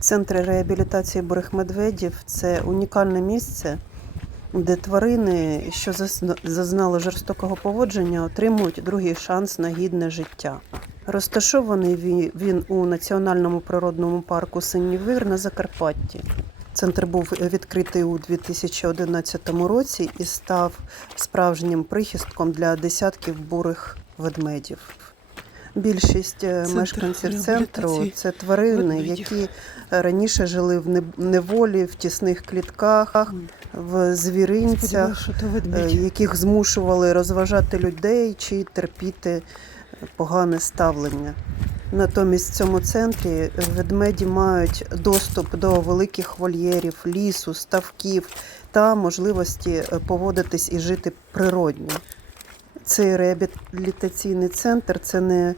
Центр реабілітації бурих медведів це унікальне місце, де тварини, що зазна- зазнали жорстокого поводження, отримують другий шанс на гідне життя. Розташований він у національному природному парку Синій Вир на Закарпатті. Центр був відкритий у 2011 році і став справжнім прихистком для десятків бурих ведмедів. Більшість е, Центр мешканців центру це тварини, які раніше жили в неволі, в тісних клітках, в звіринцях, е, яких змушували розважати людей чи терпіти погане ставлення. Натомість в цьому центрі ведмеді мають доступ до великих вольєрів, лісу, ставків та можливості е, поводитись і жити природньо. Цей реабілітаційний центр це не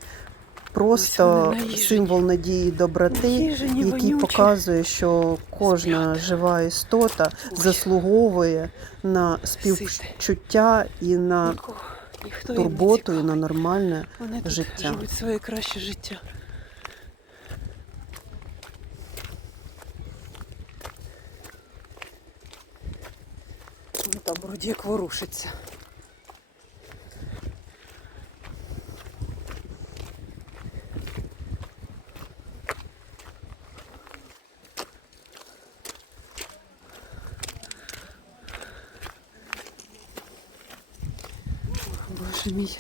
просто символ надії доброти, який показує, що кожна жива істота заслуговує на співчуття і на турботу і на нормальне Вони тут життя. своє краще життя. Ну, Там вроді як ворушиться. Боже мій.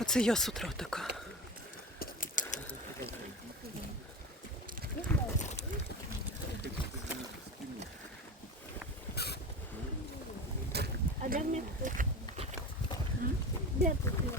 Оце я з утра така. А де мені? Де тут?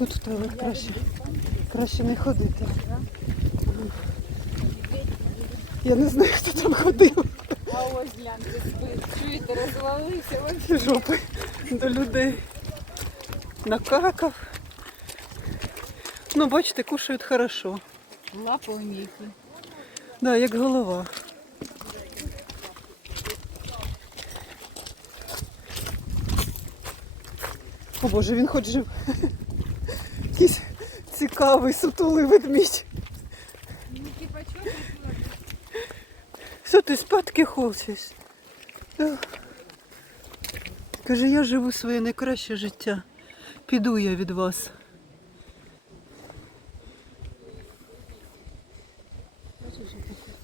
Тут в туалет краще, краще не ходити. Я не знаю, хто там ходив. А ось гляньте, спить. Чуєте, розвалився. ось Жопи до людей. Накакав. Ну, бачите, кушають хорошо. Лапи м'які. Да, як голова. О Боже, він хоч жив. Якийсь цікавий, сутулий ведмідь. Що ти спадки хочеш? Каже, я живу своє найкраще життя. Піду я від вас.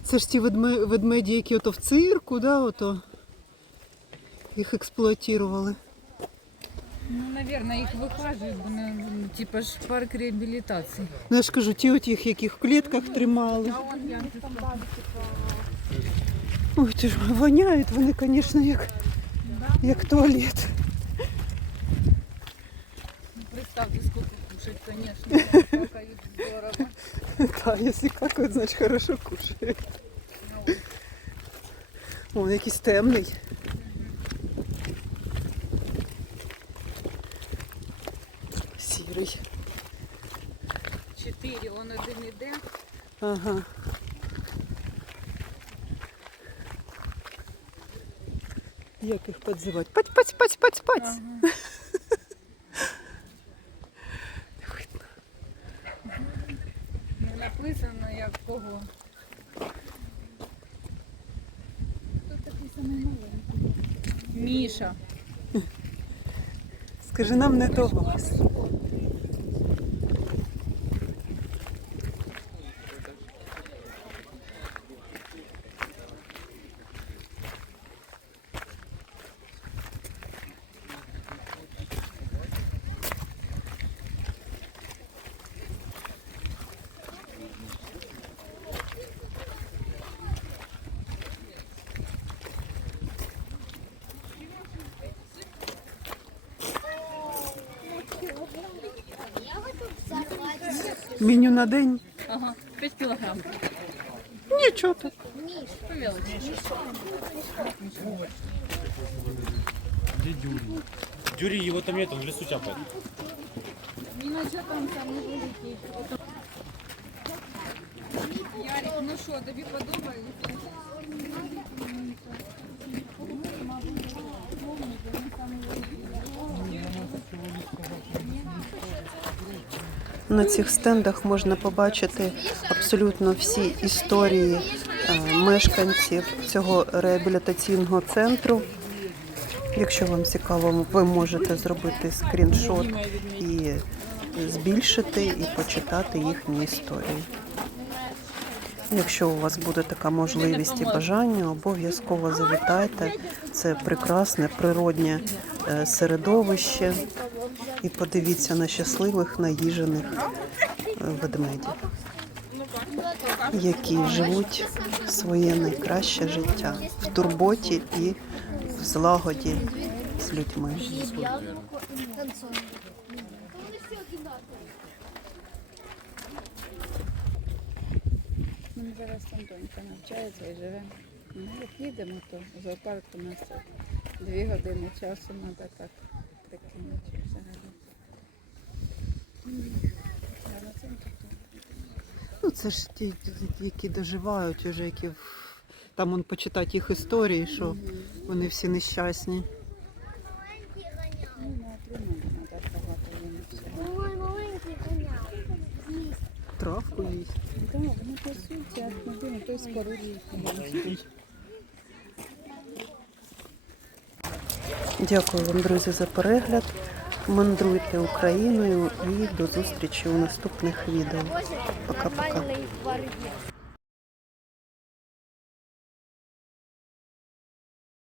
Це ж ті ведме- ведмеді, які ото в цирку, да, ото їх експлуатували. Ну, наверное, їх виклажують, бо не, ну, типа ж парк реабілітації. Ну я ж кажу, ті от їх, яких в клітках тримали. А он гляньте, Ой, ти ж воняють вони, звісно, як, як туалет. ну, представте, сколько кушать, конечно. Какают здорово. Так, якщо какають, значить хорошо кушають. О, якийсь темний. Чотири, он один іде. Ага. Як їх підзивати? Пать, пать, пать, пать, пать. Ага. Не видно. Не написано, як кого. Міша. Скажи, нам не того. Меню на день. Ага, 5 кілограм. Нічого так. Где Дюри? Дюри его там нет, он в лесу тяпает. Там. Ярик, ну що, тобі подобається? На цих стендах можна побачити абсолютно всі історії е, мешканців цього реабілітаційного центру. Якщо вам цікаво, ви можете зробити скріншот і збільшити і почитати їхні історії. Якщо у вас буде така можливість і бажання, обов'язково завітайте. Це прекрасне природнє е, середовище. І подивіться на щасливих наїжених е, ведмедів, які живуть своє найкраще життя в турботі і в злагоді з людьми. Ми зараз там донька навчається і живе. Ну, як їдемо, то в зоопарк у нас дві години часу треба так прикинути взагалі. А на цьому тут Ну, це ж ті, які доживають, уже які там он почитати їх історії, що вони всі нещасні. Травку їсть. Так, вони пасуться, як не дивно, той скоро Дякую вам, друзі, за перегляд. Мандруйте Україною і до зустрічі у наступних відео. Пока-пока.